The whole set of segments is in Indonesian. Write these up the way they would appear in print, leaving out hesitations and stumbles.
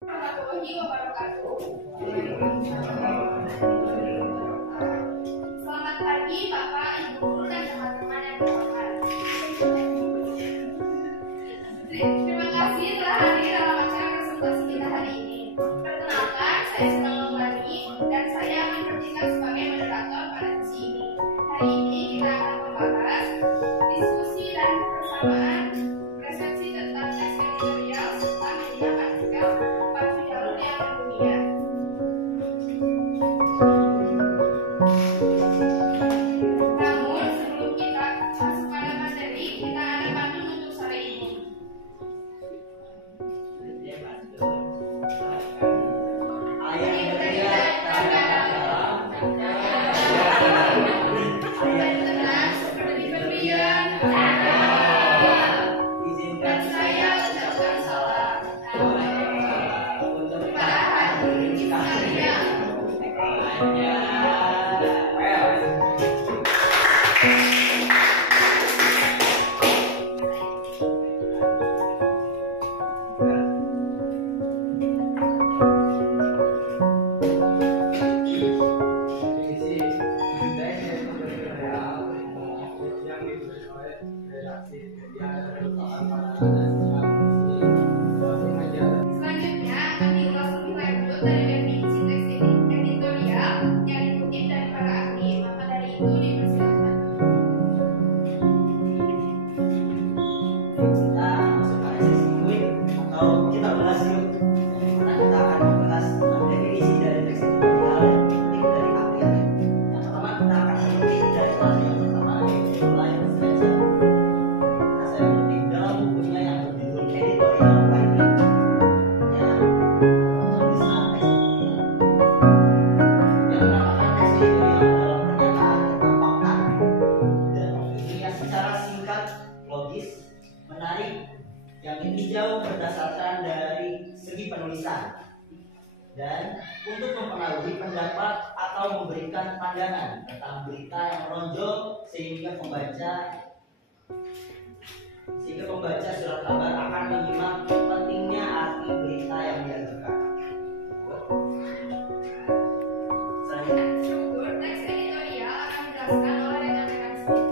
warahmatullahi wabarakatuh. Selamat pagi Bapak, Ibu Guru, dan teman-teman yang berbahagia. Terima kasih telah hadir dalam acara presentasi kita hari ini. Perkenalkan, saya Sita Maulani dan saya akan bertindak sebagai moderator pada sesi ini. Hari ini kita akan membahas diskusi dan persamaan persepsi tentang tes editorial serta media artikel Panji Jalur yang mendunia. Namun sebelum kita masuk pada materi, kita ada pantun untuk sore ini. Selanjutnya akan diulas lebih lanjut dari definisi teks editorial yang dikutip dari para ahli. Maka dari itu dipersilakan. Kita masuk pada sesi kuis atau kita bahas yuk. Yang dimana kita akan membahas definisi dari teks editorial yang dikutip dari ahli. Yang pertama kita akan mengutip dari kelas yang pertama yaitu Lion Stretcher. Nah, saya mengutip dalam bukunya yang berjudul Editorial Writing. Yang ditinjau berdasarkan dari segi penulisan dan untuk mempengaruhi pendapat atau memberikan pandangan tentang berita yang menonjol sehingga pembaca surat kabar akan menyimak pentingnya arti berita yang diajarkan. Struktur teks editorial akan dijelaskan oleh rekan-rekan studi.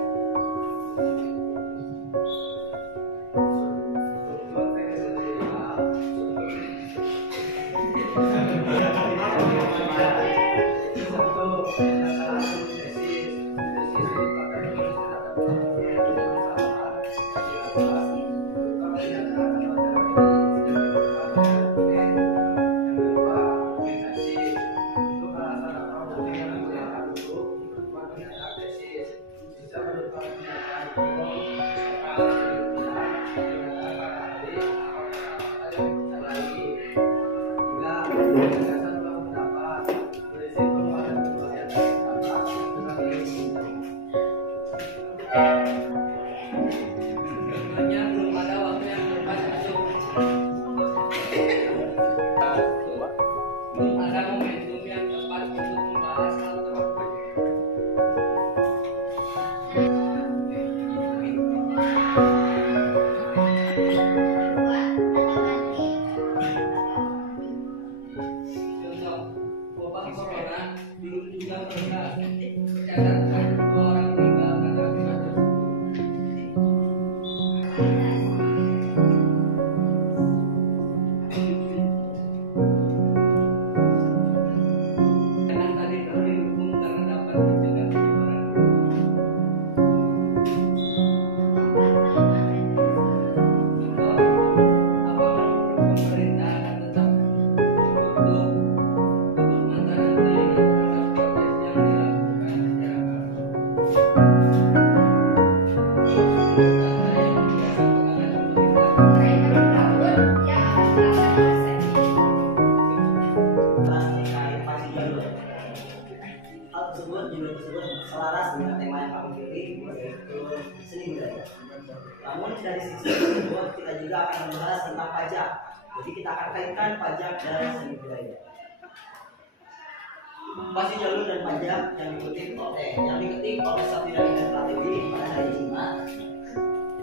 Judul tersebut selaras dengan tema yang kami pilih, yaitu seni budaya. Namun dari sisi tersebut kita juga akan membahas tentang pajak. Jadi kita akan kaitkan pajak dan seni budaya. Panji Jalur dan pajak yang diketik oleh Safira Indah Pratiwi pada hari Jumat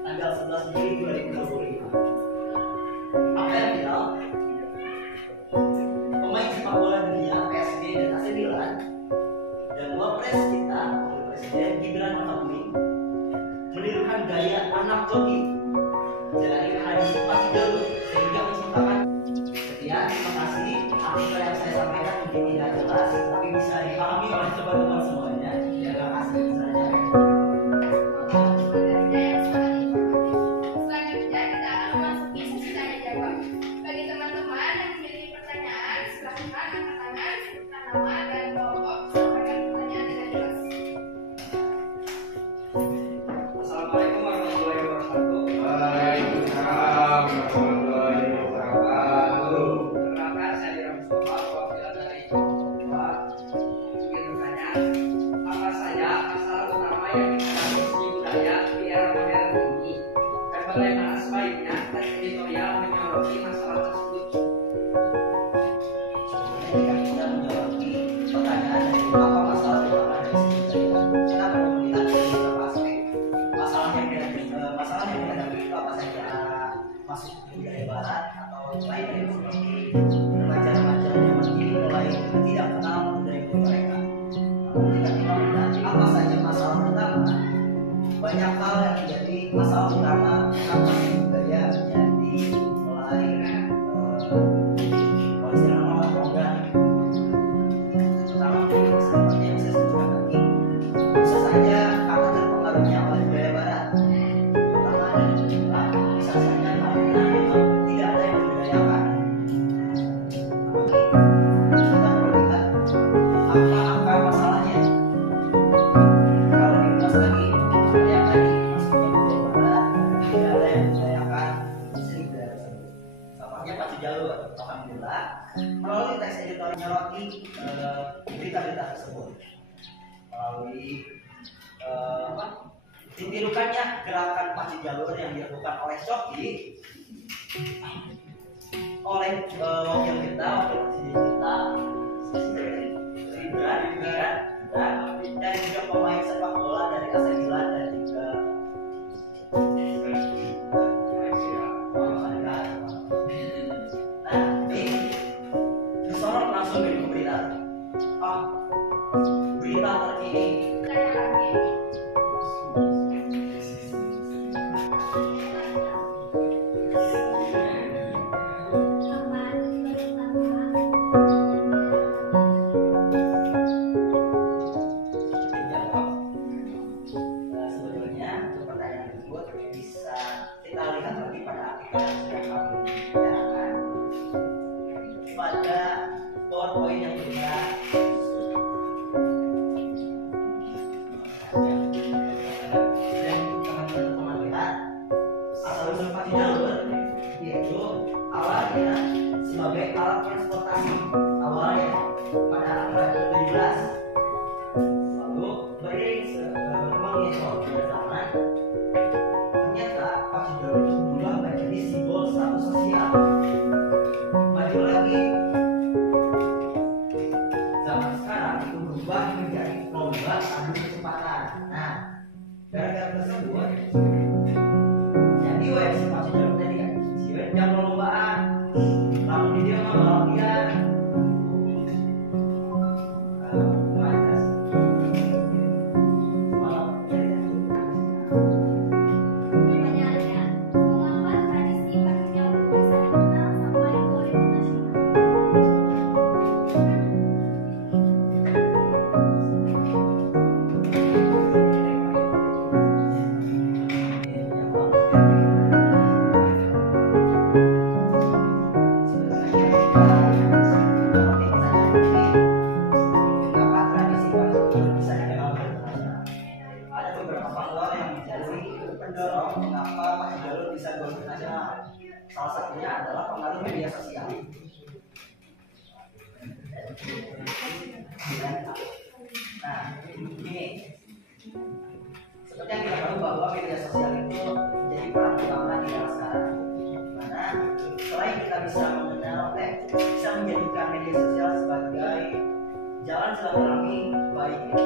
tanggal 11 Juli 2025. Apa yang viral? artikel yang saya sampaikan mungkin tidak jelas, tapi bisa dipahami oleh teman-teman semuanya. Terima kasih. Selanjutnya kita akan memasuki sesi tanya jawab. Bagi teman-teman yang memiliki pertanyaan, silakan angkat tangan, sebutkan nama dan kelompok, sampaikan pertanyaan dengan jelas. Assalamualaikum warahmatullahi wabarakatuh. Waalaikumsalam warahmatullahi wabarakatuh. Perkenalkan, saya Dira Mustafa, perwakilan dari Jawa. Ingin bertanya, apa saja masalah utama yang dihadapi seni budaya di era modern ini, dan bagaimana sebaiknya tes editorial menyoroti masalah tersebut? Jika kita menjawab pertanyaan dari apa masalah utama dari segi budaya, kita perlu melihat dari beberapa aspek. Masalah yang dihadapi itu apa saja, masuk ke budaya barat atau lain dari seperti remaja-remaja zaman kini mulai tidak kenal budaya mereka. Namun jika kita melihat apa saja masalah utama, banyak hal yang menjadi masalah utama kenapa seni budaya menjadi mulai kalau istilah orang longgar. Pertama, seperti yang saya sebutkan tadi, bisa saja karena terpengaruhnya oleh budaya barat. Pertama dan kedua, bisa saja karena memang tidak ada yang membudayakan. Apalagi kita melihat apa akar masalahnya. Kalau diulas lagi, seperti yang tadi masuknya budaya barat, tidak ada yang membudayakan seni budaya tersebut. Contohnya pacu jalur, alhamdulillah melalui teks editor menyoroti berita-berita tersebut melalui ditirukannya gerakan pacu jalur yang dilakukan oleh Coki oleh wakil kita, wakil presiden kita Rindra dan juga pemain sepak bola dari AC Milan dan juga nah ini disorot langsung dari berita berita terkini. Tanya lagi. Menjawab sebetulnya untuk pertanyaan tersebut bisa kita lihat lagi pada artikel yang sudah kami bicarakan pada PowerPoint yang sudah dan teman-teman lihat asal usul pacu jalur yaitu awalnya sebagai alat transportasi awalnya pada abad ke-17. Lalu beriring berkembangnya suatu zaman, ternyata pacu jalur itu berubah menjadi simbol status sosial. Maju lagi, zaman sekarang itu berubah menjadi lomba adu kecepatan. Nah, gara-gara tersebut, jadi wes pacu jalur tadi kan, siwet jam lombaan, lalu dia mau latihan. Pertanyaannya, mengapa tradisi pacu jalur bisa dikenal sampai ke level nasional? Ada beberapa faktor yang menjadi pendorong mengapa pacu jalur bisa go internasional. Salah satunya adalah pengaruh media sosial. Nah, ini seperti yang kita tahu bahwa media sosial itu menjadi peran utama di era sekarang. Dimana selain kita bisa mengenal, bisa menjadikan media sosial sebagai jalan silaturahmi baik itu